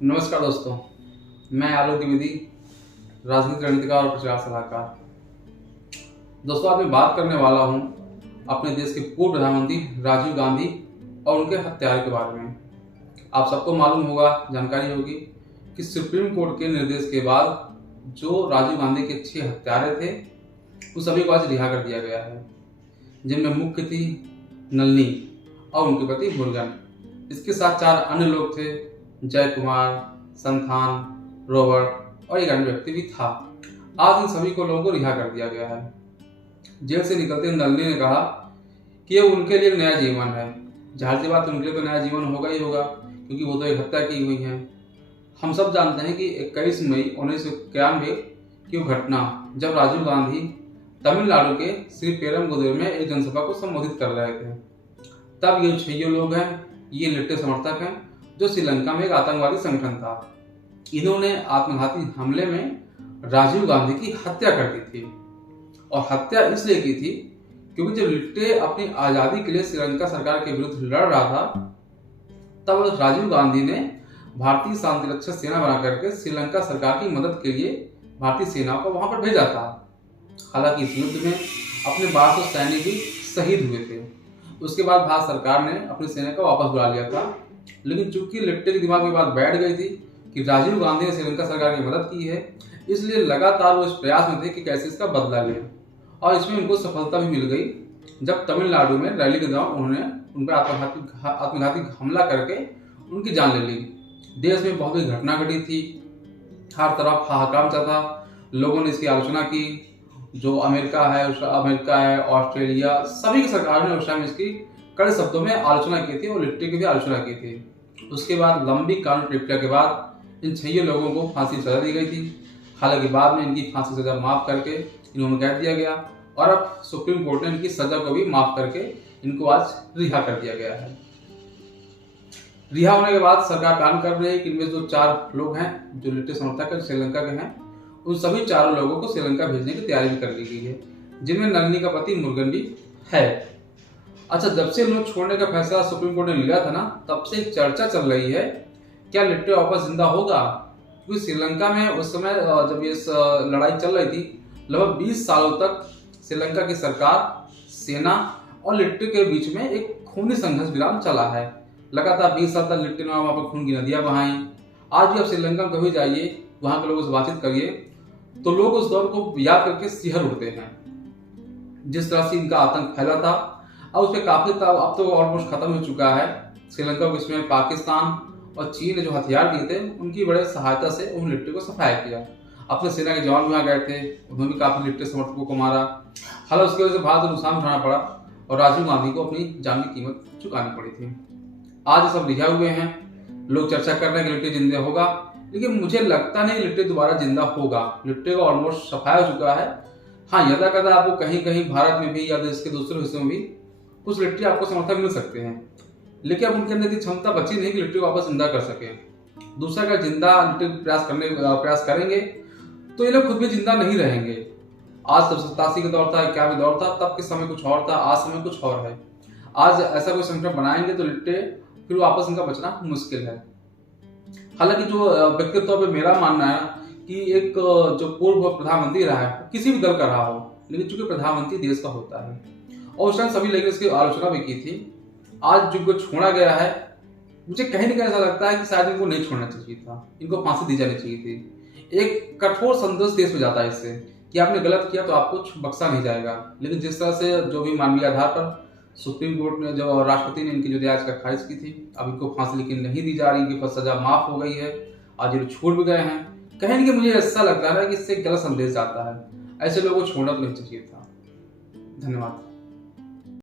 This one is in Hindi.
नमस्कार दोस्तों, मैं आलोक द्विवेदी, राजनीतिक रणनीतिकार और प्रचार सलाहकार। दोस्तों, आज मैं बात करने वाला हूं अपने देश के पूर्व प्रधानमंत्री राजीव गांधी और उनके हत्यारे के बारे में। आप सबको मालूम होगा, जानकारी होगी कि सुप्रीम कोर्ट के निर्देश के बाद जो राजीव गांधी के 6 हत्यारे थे उन सभी को आज रिहा कर दिया गया है, जिनमें मुख्य थी नलिनी और उनके पति मुरुगन। इसके साथ 4 अन्य लोग थे, जय कुमार, संथान, रॉबर्ट और एक अन्य व्यक्ति भी था। आज इन सभी को लोगों को रिहा कर दिया गया है। जेल से निकलते नलिनी ने कहा कि ये उनके लिए एक नया जीवन है। जाहिर सी बात, उनके लिए तो नया जीवन होगा ही होगा, क्योंकि वो तो एक हत्या की हुई है। हम सब जानते हैं कि 21 मई 1991 की वो घटना, जब राजीव गांधी तमिलनाडु के श्री पेरमगुदुर में एक जनसभा को संबोधित कर रहे थे। तब ये 6 लोग हैं, ये लिट्टे समर्थक हैं, जो श्रीलंका में एक आतंकवादी संगठन था। इन्होंने आत्मघाती हमले में राजीव गांधी की हत्या कर दी थी, और हत्या इसलिए की थी क्योंकि जब लिट्टे अपनी आजादी के लिए श्रीलंका सरकार के विरुद्ध लड़ रहा था, तब राजीव गांधी ने भारतीय शांति रक्षक सेना बना करके श्रीलंका सरकार की मदद के लिए भारतीय सेना को वहां पर भेजा था। हालांकि इस युद्ध में अपने 1200 सैनिक भी शहीद हुए थे। उसके बाद भारत सरकार ने अपनी सेना को वापस बुला लिया था, लेकिन चूंकि लिट्टे के दिमाग में बात बैठ गई थी कि राजीव गांधी ने श्रीलंका सरकार की मदद की है, इसलिए लगातार वो इस प्रयास में थे कि कैसे इसका बदला लें, और इसमें उनको सफलता भी मिल गई जब तमिलनाडु में रैली के दौरान उन्होंने उन पर आत्मघाती हमला करके उनकी जान ले ली। देश में बहुत बड़ी घटना घटी थी, हर तरफ हाहाकार मचा था, लोगों ने इसकी आलोचना की। जो अमेरिका है, ऑस्ट्रेलिया, सभी की सरकार ने उस टाइम इसकी कड़े शब्दों में आलोचना की थी और लिट्टे की भी आलोचना की थी। उसके बाद लंबी कानूनी प्रक्रिया के बाद इन 6 लोगों को फांसी की सजा दी गई थी। हालांकि बाद में इनकी फांसी सजा माफ करके इन्होंने कह दिया गया, और अब सुप्रीम कोर्ट ने इनकी सजा को भी माफ करके इनको आज रिहा कर दिया गया है। रिहा होने के बाद सरकार प्लान कर रही है कि इनमें जो 4 लोग हैं जो लिट्टे समर्थक है, श्रीलंका के हैं, उन सभी 4 लोगों को श्रीलंका भेजने की तैयारी भी कर ली गई है, जिनमें नलिनी का पति मुरुगन भी है। अच्छा, जब से इन्होंने छोड़ने का फैसला सुप्रीम कोर्ट ने लिया था ना, तब से एक चर्चा चल रही है, क्या लिट्टे वापस जिंदा होगा? क्योंकि श्रीलंका में उस समय जब ये लड़ाई चल रही थी, लगभग 20 सालों तक श्रीलंका की सरकार, सेना और लिट्टे के बीच में एक खूनी संघर्ष विराम चला है। लगातार 20 साल तक लिट्टे ने वहां पर खून की नदियां बहाई। आज भी आप श्रीलंका में कभी जाइए, वहां के लोगों से बातचीत करिए, तो लोग उस दौर को याद करके सिहर उठते हैं। जिस तरह से इनका आतंक फैला था, अब उस पर काफी अब तो ऑलमोस्ट खत्म हो चुका है। श्रीलंका को इसमें पाकिस्तान और चीन ने जो हथियार दिए थे, उनकी बड़े सहायता से उन लिट्टे को सफाया किया। अपने सेना के जवान भी वहां गए थे, उन्होंने भी काफी लिट्टे समर्थकों को मारा। हालांकि उसकी वजह से भारत को नुकसान उठाना पड़ा और राजीव गांधी को अपनी जान की कीमत चुकानी पड़ी थी। आज ये सब रिहा हुए हैं, लोग चर्चा कर रहे हैं कि लिट्टे जिंदा होगा, लेकिन मुझे लगता नहीं लिट्टे दोबारा जिंदा होगा। लिट्टे को ऑलमोस्ट सफाया हो चुका है। हाँ, यदा कदा आपको कहीं कहीं भारत में भी या देश के दूसरे हिस्सों में भी कुछ लिट्टे आपको समर्थक मिल सकते हैं, लेकिन अब उनके अंदर की क्षमता बची नहीं कि लिट्टे को वापस जिंदा कर सके। दूसरा, अगर जिंदा लिट्टे प्रयास करेंगे तो ये लोग खुद भी जिंदा नहीं रहेंगे। आज तब 87 का दौर था, 91 दौर था, तब के समय कुछ और था, आज समय कुछ और है। आज ऐसा कोई संगठन बनाएंगे तो लिट्टे फिर वापस इनका बचना मुश्किल है। हालांकि जो व्यक्तिगत तौर पर मेरा मानना है कि एक जो पूर्व प्रधानमंत्री रहा है, किसी भी दल का रहा हो, लेकिन चूंकि प्रधानमंत्री देश का होता है, और उस टाइम सभी लोगों ने इसकी आलोचना भी की थी। आज जिनको छोड़ा गया है, मुझे कहीं ना कहीं ऐसा लगता है कि शायद इनको नहीं छोड़ना चाहिए था, इनको फांसी दी जानी चाहिए थी। एक कठोर संदेश देश में जाता है इससे कि आपने गलत किया तो आपको बख्शा नहीं जाएगा। लेकिन जिस तरह से जो भी मानवीय आधार पर सुप्रीम कोर्ट ने, जो राष्ट्रपति ने इनकी जो याचिका खारिज की थी, अब इनको फांसी लेकिन नहीं दी जा रही, इनकी सजा माफ हो गई है, आज ये छूट भी गए हैं। कहीं ना कहीं मुझे ऐसा लगता है कि इससे गलत संदेश जाता है। ऐसे लोगों को छोड़ना तो नहीं चाहिए था। धन्यवाद।